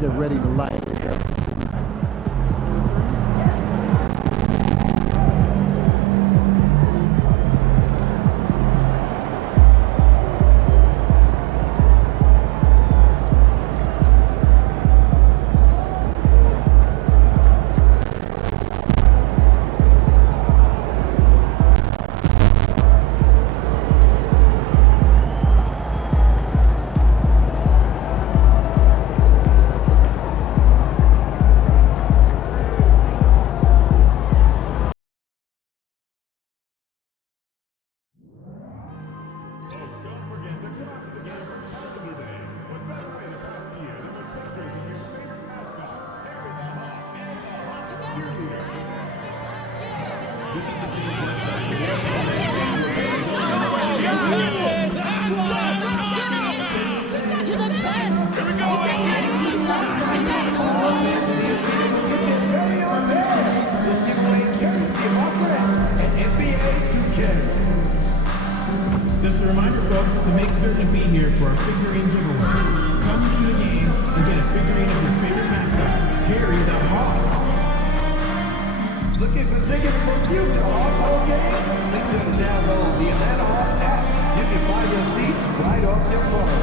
get ready to light it up. Just a reminder, folks, to make certain to be here for our figurine giveaway. Come to the game and get a figurine of your favorite mascot, Harry the Hawk. Looking for tickets for future Hawks home games? Make sure to download the Atlanta Hawks app. You can buy your seats right off your phone.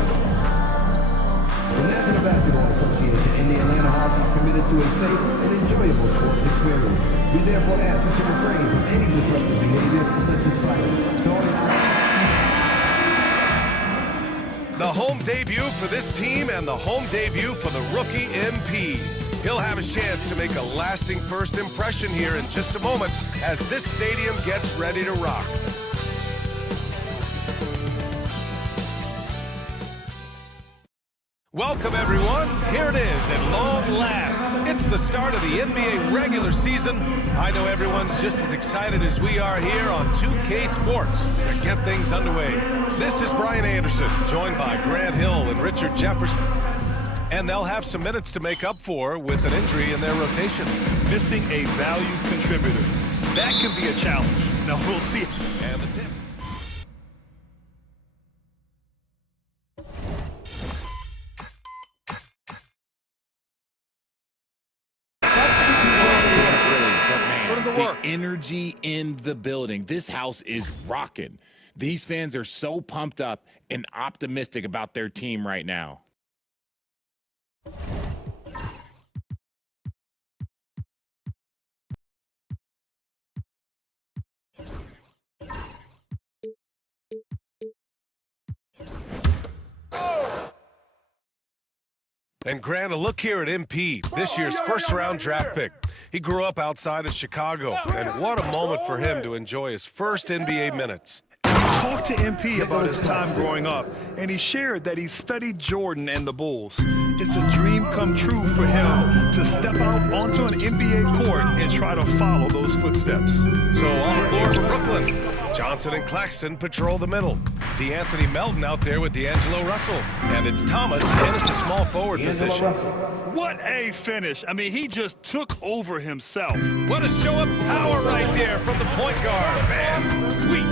The National Basketball Association and the Atlanta Hawks are committed to a safe and enjoyable sports experience. We therefore ask you to refrain from any disruptive behavior such as fighting, throwing out. The home debut for this team and the home debut for the rookie MP. He'll have his chance to make a lasting first impression here in just a moment as this stadium gets ready to rock. Welcome, everyone. Here it is at long last. It's the start of the NBA regular season. I know everyone's just as excited as we are here on 2K Sports to get things underway. This is Brian Anderson, joined by Grant Hill and Richard Jefferson. And they'll have some minutes to make up for with an injury in their rotation. Missing a value contributor. That can be a challenge. Now, we'll see. And the tip. The energy in the building. This house is rocking. These fans are so pumped up and optimistic about their team right now. And Grant, a look here at MP, this year's first-round draft pick. He grew up outside of Chicago, and what a moment for him to enjoy his first NBA minutes. Talked to MP about his time growing up, and he shared that he studied Jordan and the Bulls. It's a dream come true for him to step out onto an NBA court and try to follow those footsteps. So on the floor for Brooklyn, Johnson and Claxton patrol the middle. DeAnthony Melton out there with D'Angelo Russell. And it's Thomas in at the small forward position. What a finish. I mean, he just took over himself. What a show of power right there from the point guard, man. Sweet.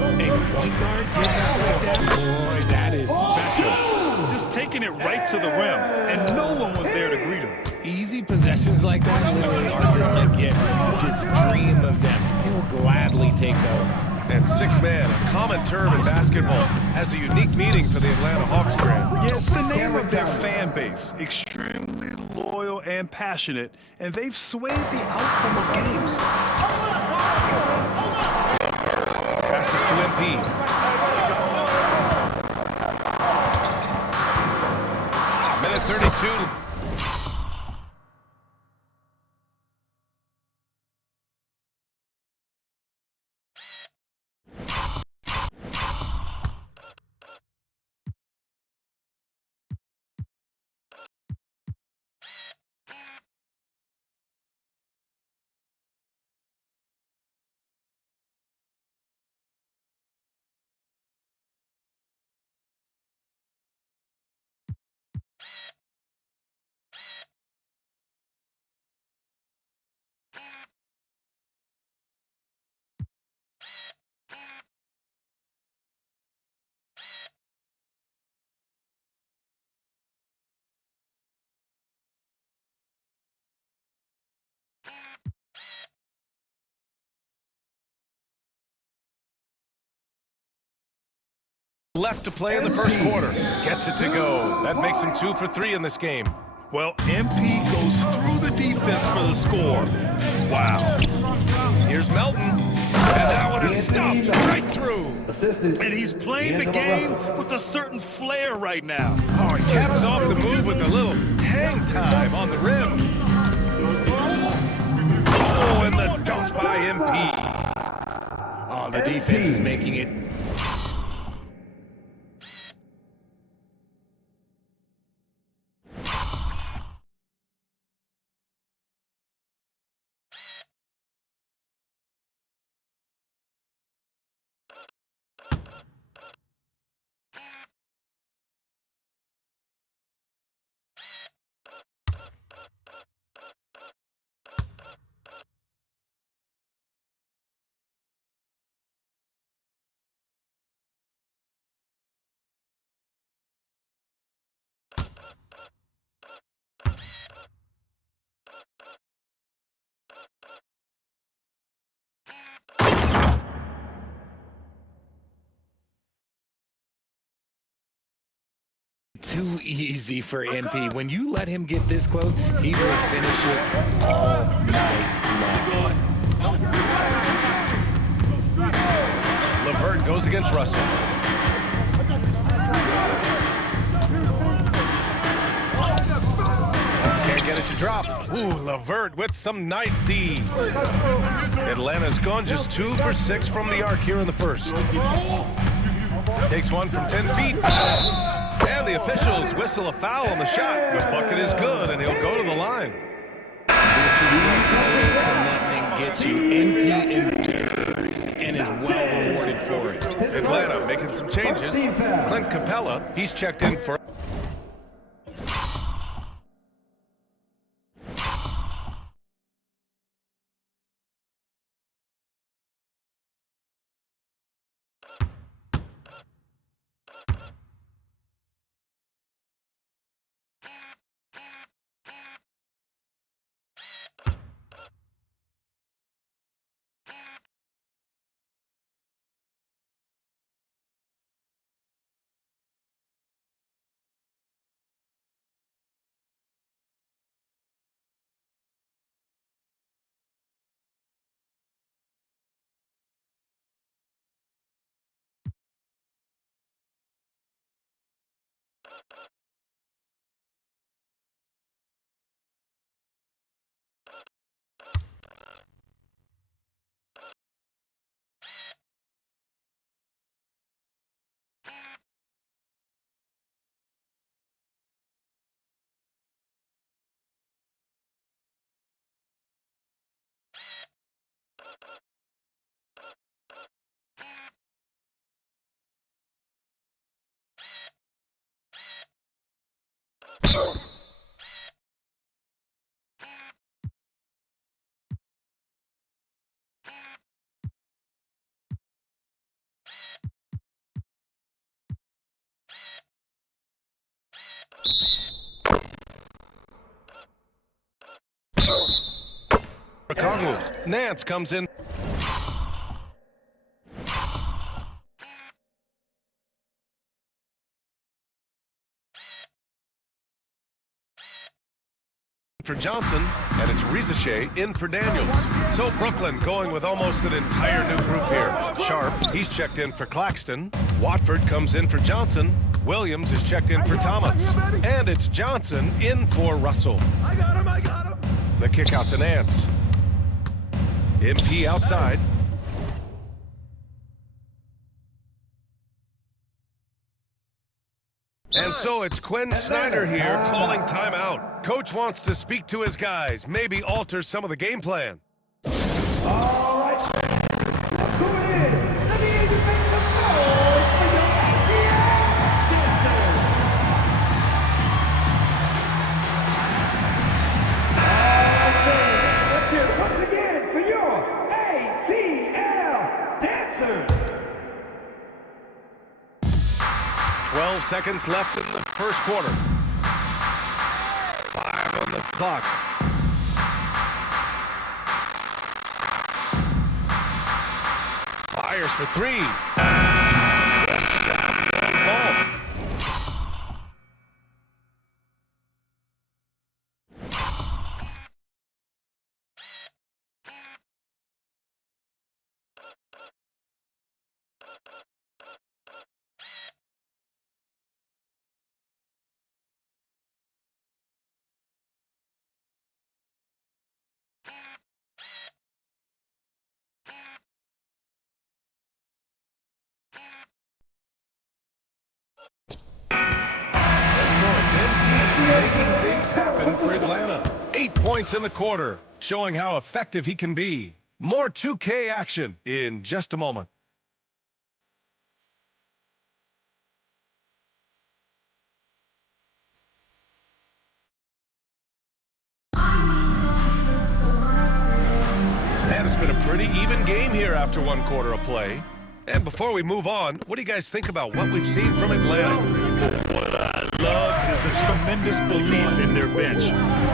A point guard getting out like that? Boy, that is special. Just taking it right to the rim, and no one was there to greet him. Easy possessions like that literally are just a gift. You just dream of them. He'll gladly take those. And six-man, a common term in basketball, has a unique meaning for the Atlanta Hawks, Grant. Yeah, it's the name of their fan base. Extremely loyal and passionate, and they've swayed the outcome of games. Passes to MP. Minute 32. left to play in the first quarter. Gets it to go. That makes him 2 for 3 in this game. Well, MP goes through the defense for the score. Wow. Here's Melton. And that one is stuffed right through. And he's playing the game with a certain flair right now. Oh, he caps off the move with a little hang time on the rim. Oh, and the dunk by MP. Oh, the defense is making it. Too easy for MP. When you let him get this close, he will finish it all night long. LeVert goes against Russell. Can't get it to drop. Ooh, LeVert with some nice D. Atlanta's gone just 2 for 6 from the arc here in the first. Takes one from 10 feet. And the officials whistle a foul on the shot. The bucket is good, and he'll go to the line. This is what total commitment gets you. MP endures and is well rewarded for it. Atlanta making some changes. Clint Capella, he's checked in for... Nance comes in. For Johnson, and it's Rizachet in for Daniels. So Brooklyn going with almost an entire new group here. Sharp, he's checked in for Claxton. Watford comes in for Johnson. Williams is checked in for Thomas. And it's Johnson in for Russell. I got him. The kick out to Nance. MP outside. And so it's Quinn Snyder here calling timeout. Coach wants to speak to his guys, maybe alter some of the game plan. All right. Going in. Let me hear you make some noise for your ATL dancers. Let's hear it once again for your ATL dancers. 12 seconds left in the first quarter. 5 on the clock. Fires for 3. Making things happen for Atlanta. 8 points in the quarter, showing how effective he can be. More 2K action in just a moment. And it's been a pretty even game here after 1 quarter of play. And before we move on, what do you guys think about what we've seen from Atlanta? What I love is the tremendous belief in their bench.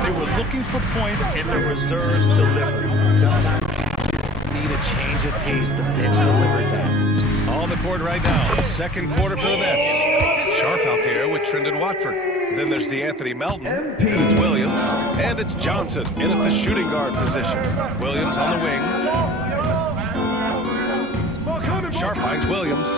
They were looking for points and the reserves delivered. Sometimes you just need a change of pace. The bench delivered that. On the court right now, second quarter for the Nets. Sharp out there with Trendon Watford. Then there's DeAnthony Melton, and it's Williams, and it's Johnson in at the shooting guard position. Williams on the wing. Sharp finds Williams.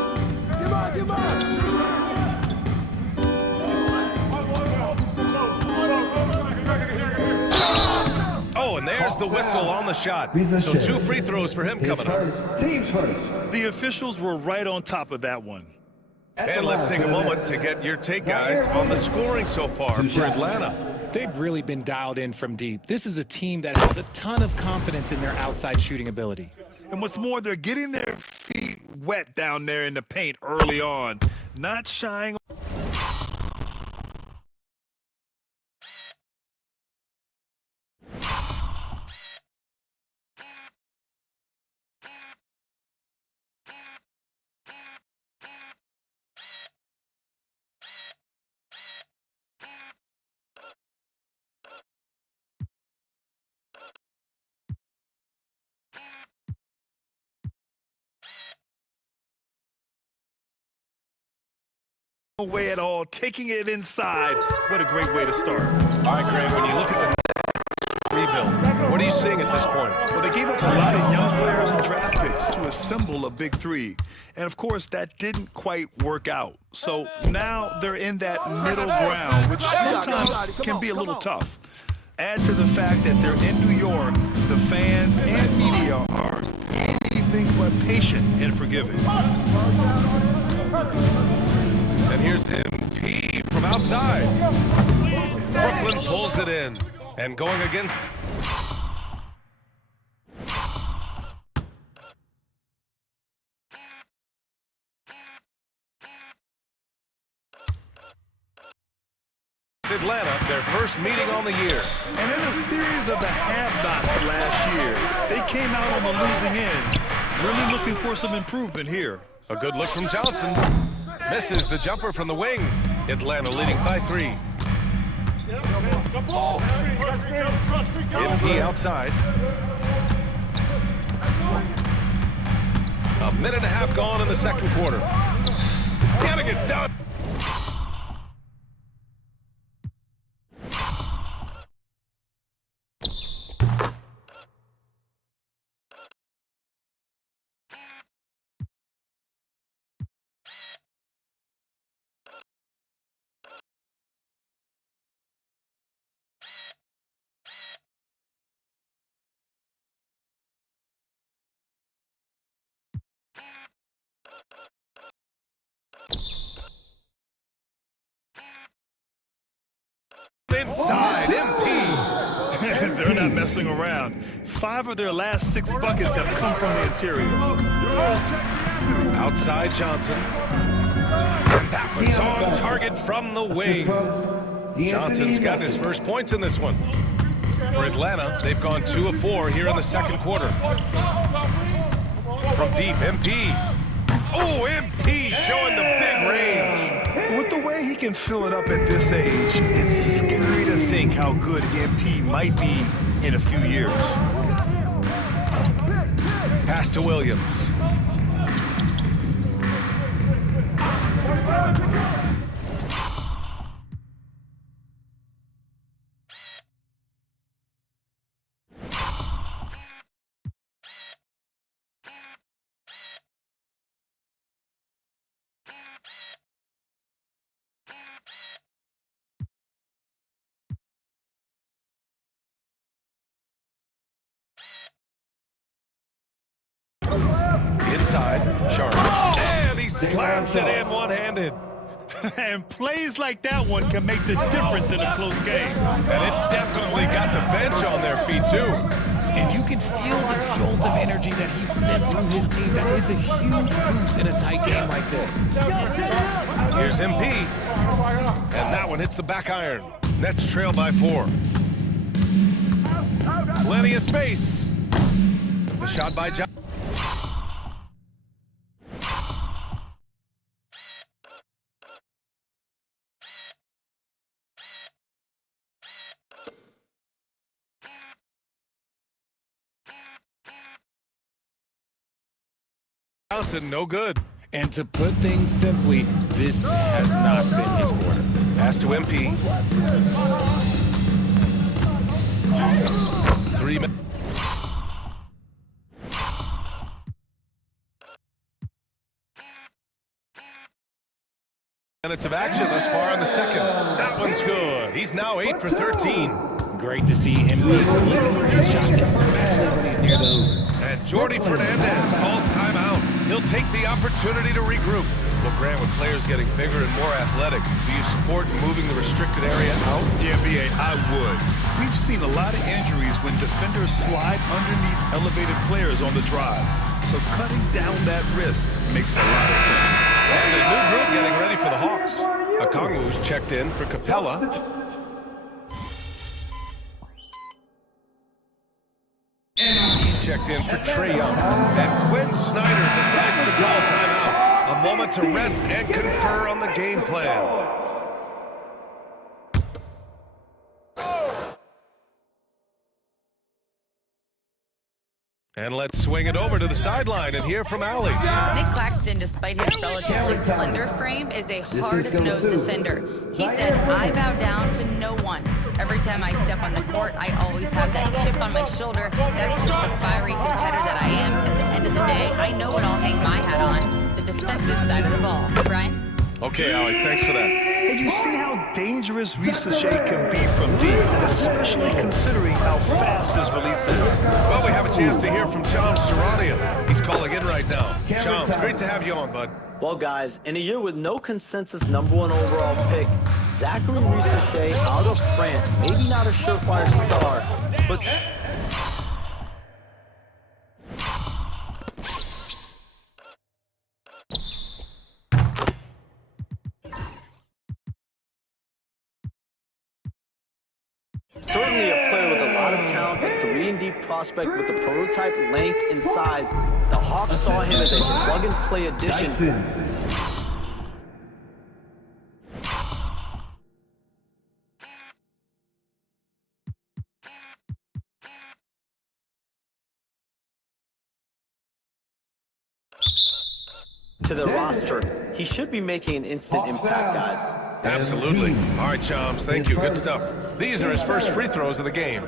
Oh, and there's the whistle on the shot. So 2 free throws for him coming up. Teams first. The officials were right on top of that one. And let's take a moment to get your take, guys, on the scoring so far for Atlanta. They've really been dialed in from deep. This is a team that has a ton of confidence in their outside shooting ability. And what's more, they're getting their feet wet down there in the paint early on, not shying. Way at all, taking it inside. What a great way to start. All right, Greg, when you look at the rebuild, what are you seeing at this point? Well, they gave up a lot of young players and draft picks to assemble a big three. And, of course, that didn't quite work out. So now they're in that middle ground, which sometimes can be a little tough. Add to the fact that they're in New York, the fans and media are anything but patient and forgiving. And here's MP from outside. Brooklyn pulls it in. And going against... Atlanta, their first meeting on the year. And in a series of the have-nots last year, they came out on the losing end. Really looking for some improvement here. A good look from Johnson. Misses the jumper from the wing. Atlanta leading by 3. MP outside. A minute and a half gone in the second quarter. Gotta get done. Inside, MP. They're not messing around. 5 of their last 6 buckets have come from the interior. Outside Johnson. And that one's on target from the wing. Johnson's got his first points in this one. For Atlanta, they've gone 2 of 4 here in the second quarter. From deep, MP. Oh, MP showing the big range. With the way he can fill it up at this age, it's scary to think how good MP might be in a few years. Pass to Williams. Inside, Sharp. And he slams it in one-handed. And plays like that one can make the difference in a close game. And it definitely got the bench on their feet, too. And you can feel the jolt of energy that he sent through his team. That is a huge boost in a tight game like this. Here's MP. And that one hits the back iron. Nets trail by 4. Plenty of space. The shot by John. Johnson, no good. And to put things simply, this has not been his quarter. Pass to MP. 3 minutes. Minutes of action thus far in the second. That one's good. He's now 8 for 13. Great to see him look for his shot, especially when he's near the hoop. And Jordi Fernandez calls timeout. He'll take the opportunity to regroup. Well, Grant, with players getting bigger and more athletic, do you support moving the restricted area out? Yeah, BA, I would. We've seen a lot of injuries when defenders slide underneath elevated players on the drive. So cutting down that risk makes a lot of sense. And a new group getting ready for the Hawks. Okongwu's checked in for Capella. And he's checked in for Trae Young. And Quinn Snyder decides to call timeout. A moment to rest and confer on the game plan. And let's swing it over to the sideline and hear from Allie. Nick Claxton, despite his relatively slender frame, is a hard-nosed defender. He said, "I bow down to no one. Every time I step on the court, I always have that chip on my shoulder. That's just the fiery competitor that I am. At the end of the day, I know what I'll hang my hat on, the defensive side of the ball." Brian? Okay, Allie, thanks for that. And you see how dangerous Ricochet can be from deep, especially considering how fast his release is. Well, we have a chance to hear from Shams Charania. He's calling in right now. Shams, great to have you on, bud. Well, guys, in a year with no consensus #1 overall pick, Zachary Ricochet out of France, maybe not a surefire star, but certainly a player with a lot of talent, a 3-and-D prospect with the prototype length and size. The Hawks saw him as a plug-and-play addition. To the roster, he should be making an instant impact, guys. Absolutely. All right, Shams, thank you. Good stuff. These are his first free throws of the game.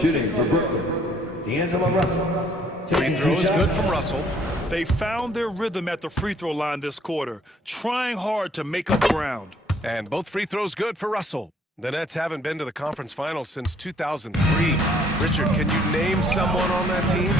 Shooting for Brooklyn, D'Angelo Russell. Free throw is good from Russell. They found their rhythm at the free throw line this quarter, trying hard to make up ground. And both free throws good for Russell. The Nets haven't been to the conference finals since 2003. Richard, can you name someone on that team?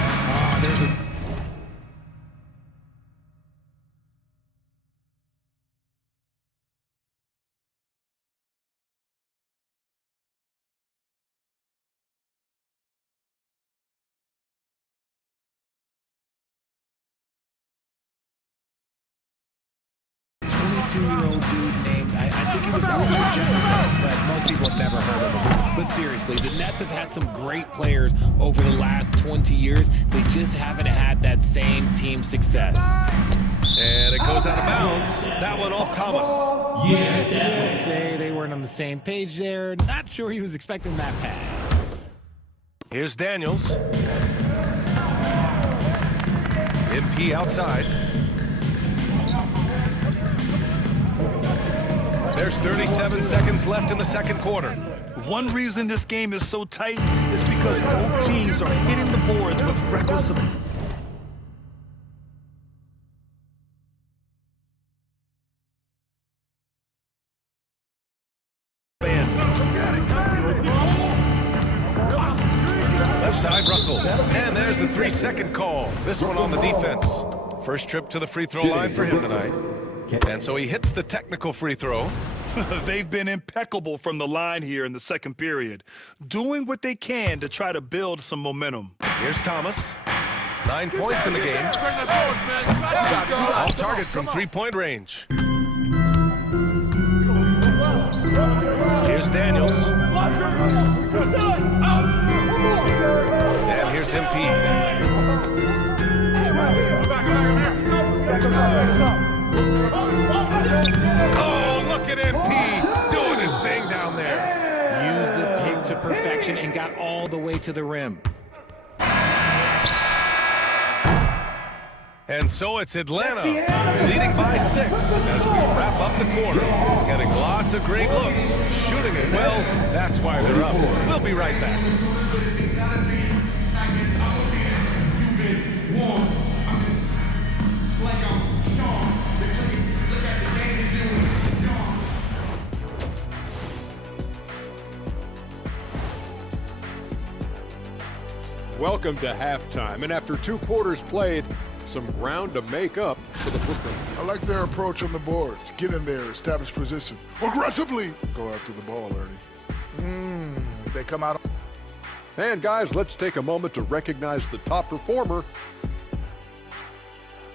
Year-old dude named, I think he was Julio Jefferson, but most people have never heard of him. But seriously, the Nets have had some great players over the last 20 years. They just haven't had that same team success. And it goes out of bounds. That one off Thomas. Yes, just say they weren't on the same page there. Not sure he was expecting that pass. Here's Daniels. MP outside. There's 37 seconds left in the second quarter. One reason this game is so tight is because both teams are hitting the boards with reckless ability. Here's the 3-second call. This one on the defense. First trip to the free throw line for him tonight. And so he hits the technical free throw. They've been impeccable from the line here in the second period, doing what they can to try to build some momentum. Here's Thomas. 9 points in the game. Off target from three-point range. Here's Daniels. And here's MP. Oh, look at MP doing his thing down there. Used the pick to perfection and got all the way to the rim. And so it's Atlanta leading by 6 as we wrap up the quarter. Getting lots of great looks, shooting it well. That's why they're up. We'll be right back. Welcome to halftime, and after 2 quarters played, some ground to make up for the Brooklyn. I like their approach on the boards. Get in there, establish position. Aggressively go after the ball, Ernie. They come out. And guys, let's take a moment to recognize the top performer.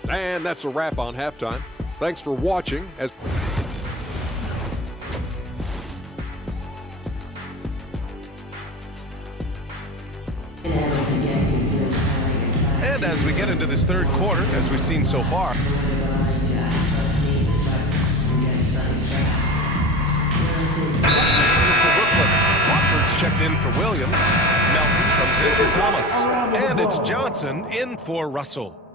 And that's a wrap on halftime. Thanks for watching. And as we get into this third quarter, as we've seen so far, Watford's checked in for Williams. Melton comes in for Thomas. And it's Johnson in for Russell.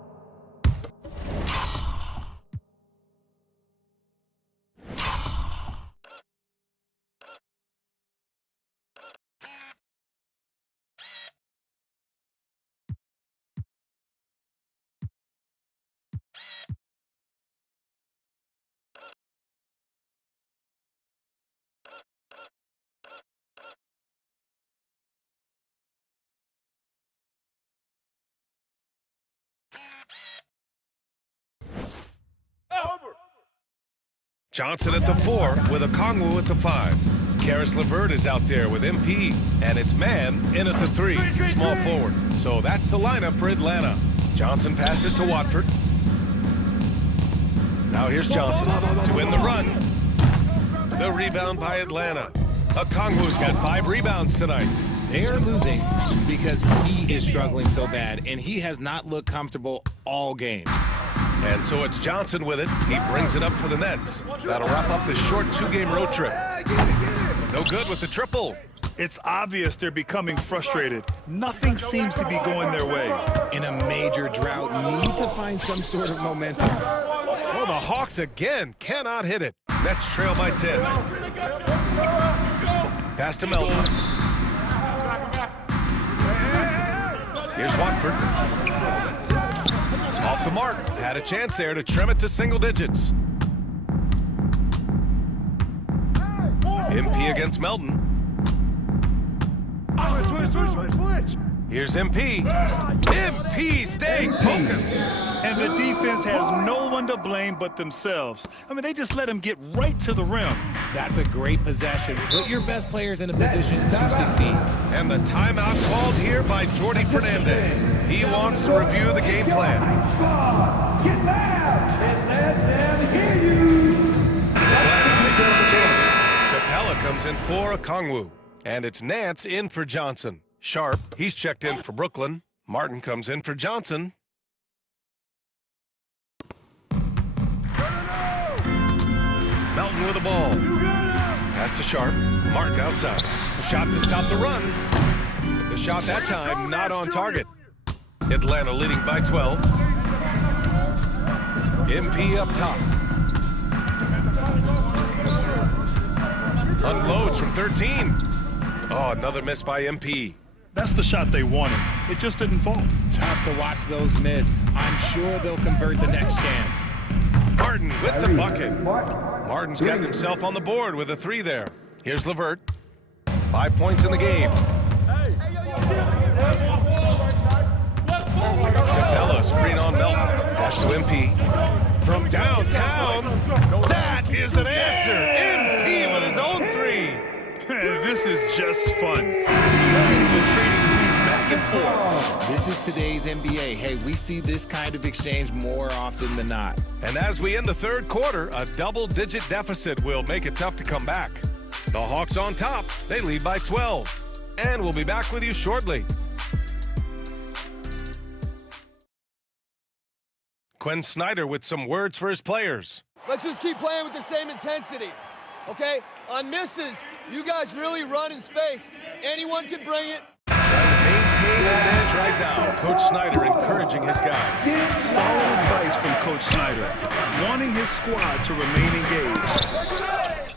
Johnson at the 4 with Okongwu at the 5. Karis LeVert is out there with MP, and it's Mann in at the 3, small forward. So that's the lineup for Atlanta. Johnson passes to Watford. Now here's Johnson to win the run. The rebound by Atlanta. Okongwu's got 5 rebounds tonight. They are losing because he is struggling so bad, and he has not looked comfortable all game. And so it's Johnson with it. He brings it up for the Nets. That'll wrap up this short 2-game road trip. No good with the triple. It's obvious they're becoming frustrated. Nothing seems to be going their way. In a major drought, need to find some sort of momentum. Well, the Hawks again cannot hit it. Nets trail by 10. Pass to Melton. Here's Watford. Off the mark. Had a chance there to trim it to single digits. MP against Melton. Here's MP. MP staying focused. And the defense has no one to blame but themselves. I mean, they just let him get right to the rim. That's a great possession. Put your best players in a position to succeed. And the timeout called here by Jordi Fernandez. He wants to review the game plan. Get back and let them hear you. Capella comes in for Okongwu. And it's Nance in for Johnson. Sharp, he's checked in for Brooklyn. Martin comes in for Johnson. Melton with the ball. Pass to Sharp. Martin outside. Shot to stop the run. The shot that time not on target. Atlanta leading by 12. MP up top. Unloads from 13. Oh, another miss by MP. That's the shot they wanted. It just didn't fall. Tough to watch those miss. I'm sure they'll convert the next chance. Martin with the bucket. Martin's got himself on the board with a 3 there. Here's LeVert. 5 points in the game. just fun. These teams are trading threes back and forth. This is today's NBA. Hey, we see this kind of exchange more often than not. And as we end the third quarter, a double-digit deficit will make it tough to come back. The Hawks on top. They lead by 12. And we'll be back with you shortly. Quinn Snyder with some words for his players. Let's just keep playing with the same intensity, okay? On misses, you guys really run in space. Anyone can bring it. Maintain advantage right now. Coach Snyder encouraging his guys. Solid advice from Coach Snyder, wanting his squad to remain engaged.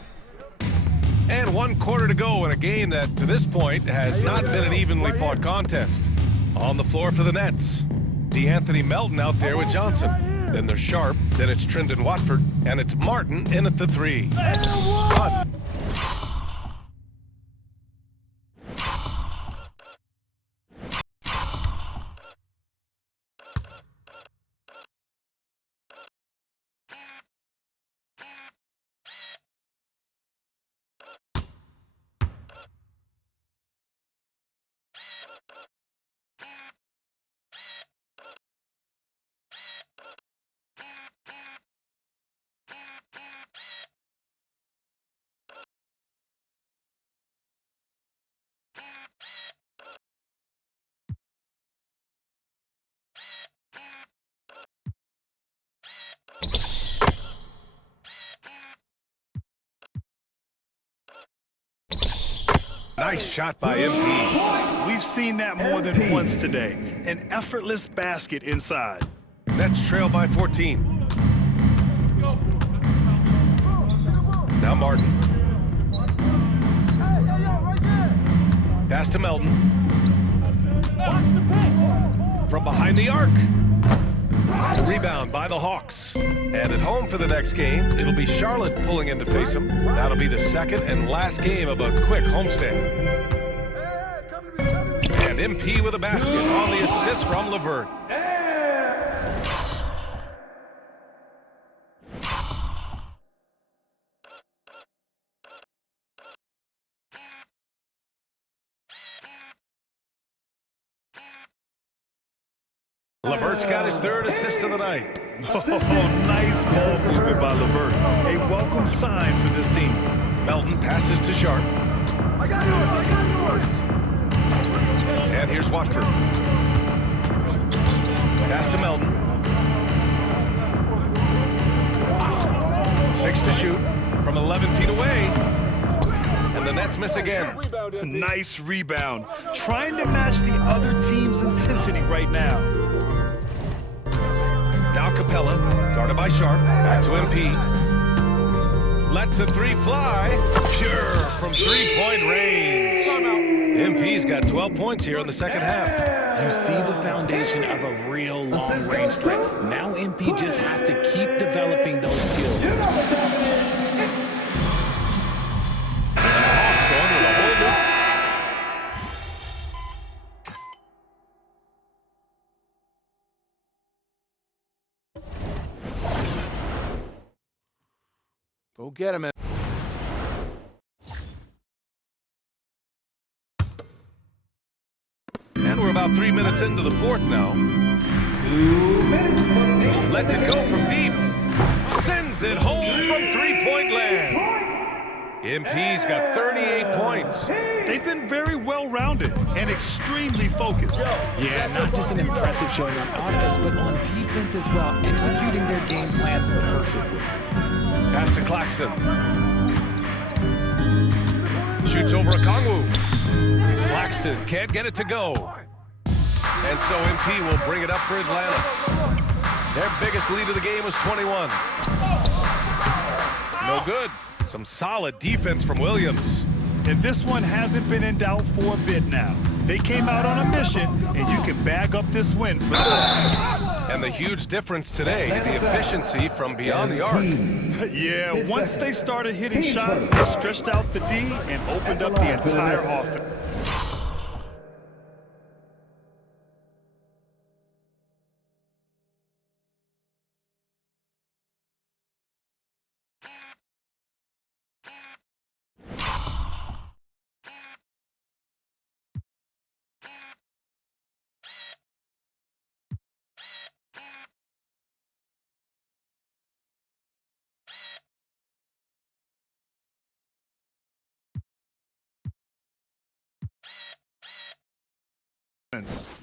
And 1 quarter to go in a game that, to this point, has not been an evenly fought contest. On the floor for the Nets, DeAnthony Melton out there with Johnson. Then there's Sharp, then it's Trendon Watford, and it's Martin in at the 3. Run. Nice shot by MP. We've seen that more than once today. An effortless basket inside. Nets trail by 14. Now Martin. Pass to Melton. From behind the arc. Rebound by the Hawks. And at home for the next game, it'll be Charlotte pulling in to face them. That'll be the second and last game of a quick homestand. And MP with a basket on the assist from LeVert. LeVert's got his 3rd assist of the night. Oh, nice ball movement by LeVert. A welcome sign for this team. Melton passes to Sharp. And here's Watford. Pass to Melton. 6 to shoot from 11 feet away. And the Nets miss again. Nice rebound. Trying to match the other team's intensity right now. Now Capella, guarded by Sharp, back to MP. Lets the 3 fly, pure from 3-point range. MP's got 12 points here in the second half. You see the foundation of a real long-range threat. Now MP just has to keep developing those skills. Hawks going with a whole new. Go get him, man. And we're about 3 minutes into the fourth now. 2 minutes. Lets it go from deep. Sends it home from 3-point land. MP's got 38 points. They've been very well-rounded and extremely focused. Yeah, not just an impressive showing on offense, but on defense as well, executing their game plans perfectly. Pass to Claxton. Shoots over a Kongwu. Claxton can't get it to go. And so MP will bring it up for Atlanta. Their biggest lead of the game was 21. No good. Some solid defense from Williams. And this one hasn't been in doubt for a bit now. They came out on a mission, and you can bag up this win for the Hawks. And the huge difference today, the efficiency from beyond the arc. Yeah, once they started hitting shots, they stretched out the D and opened up the entire offense.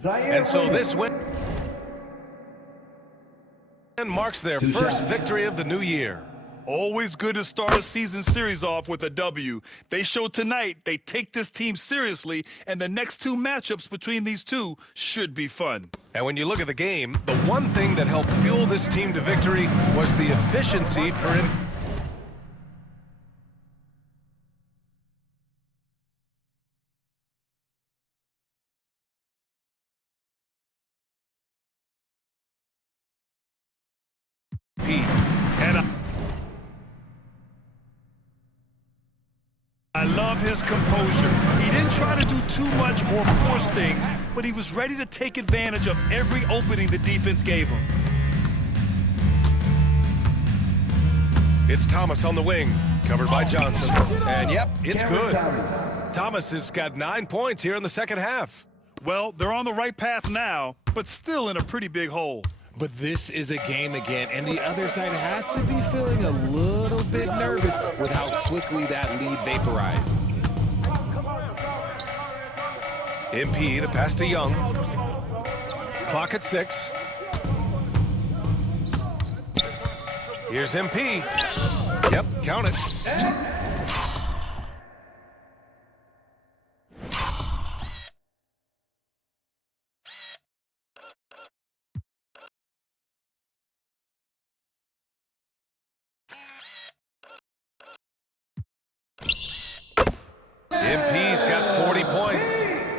And so this win marks their first victory of the new year. Always good to start a season series off with a W. They showed tonight they take this team seriously, and the next two matchups between these two should be fun. And when you look at the game, the one thing that helped fuel this team to victory was the efficiency for him. And I love his composure. He didn't try to do too much or force things, but he was ready to take advantage of every opening the defense gave him. It's Thomas on the wing, covered by Johnson. And yep, it's good. Thomas has got 9 points here in the second half. Well, they're on the right path now, but still in a pretty big hole. But this is a game again, and the other side has to be feeling a little bit nervous with how quickly that lead vaporized. MP, the pass to Young. Clock at 6. Here's MP. Yep, count it. MP's got 40 points.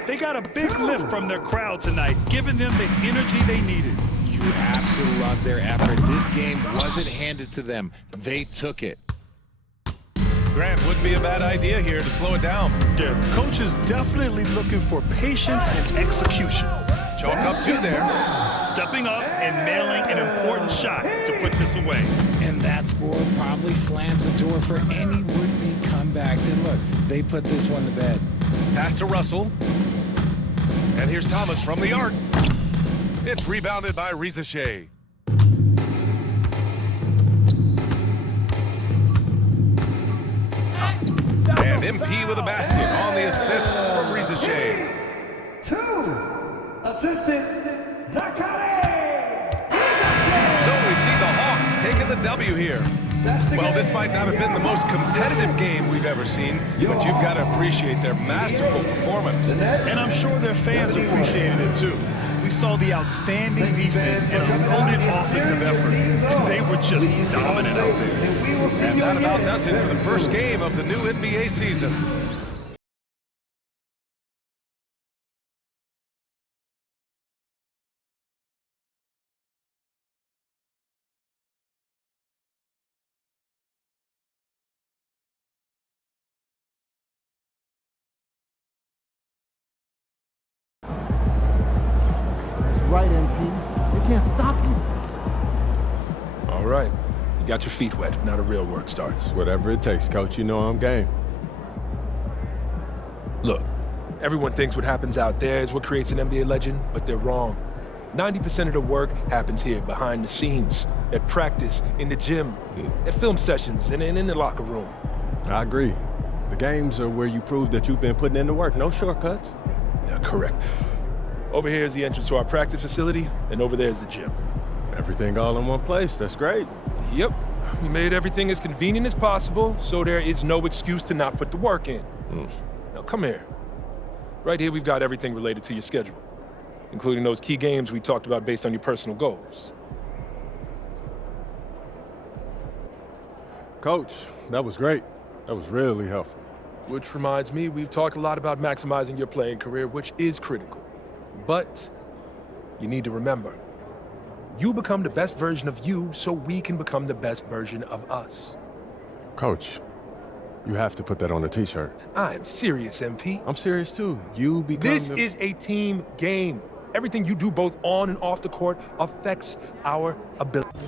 They got a big lift from their crowd tonight, giving them the energy they needed. You have to love their effort. This game wasn't handed to them. They took it. Grant, wouldn't be a bad idea here to slow it down. Yeah, the coach is definitely looking for patience and execution. Chalk up 2 there. Stepping up and nailing an important shot to put this away. And that score probably slams the door for any would-be comebacks. And look, they put this one to bed. Pass to Russell. And here's Thomas from the arc. It's rebounded by Rizachet. And MP with a basket on the assist from Rizachet. 2. Assistant, Zakari! So we see the Hawks taking the W here. Well, this might not have been the most competitive game we've ever seen, but you've got to appreciate their masterful performance. And I'm sure their fans appreciated it too. We saw the outstanding defense and a loaded offensive effort. They were just dominant out there. And that about does it for the first game of the new NBA season. Right, MP. They can't stop you. All right. You got your feet wet. Now the real work starts. Whatever it takes, Coach. You know I'm game. Look, everyone thinks what happens out there is what creates an NBA legend, but they're wrong. 90% of the work happens here, behind the scenes, at practice, in the gym, at film sessions, and in the locker room. I agree. The games are where you prove that you've been putting in the work. No shortcuts. Yeah, correct. Over here is the entrance to our practice facility, and over there is the gym. Everything all in one place. That's great. Yep. We made everything as convenient as possible, so there is no excuse to not put the work in. Now, come here. Right here, we've got everything related to your schedule, including those key games we talked about based on your personal goals. Coach, that was great. That was really helpful. Which reminds me, we've talked a lot about maximizing your playing career, which is critical. But you need to remember, you become the best version of you so we can become the best version of us. Coach, you have to put that on a t-shirt. I am serious, MP. I'm serious too. You become This is a team game. Everything you do both on and off the court affects our ability.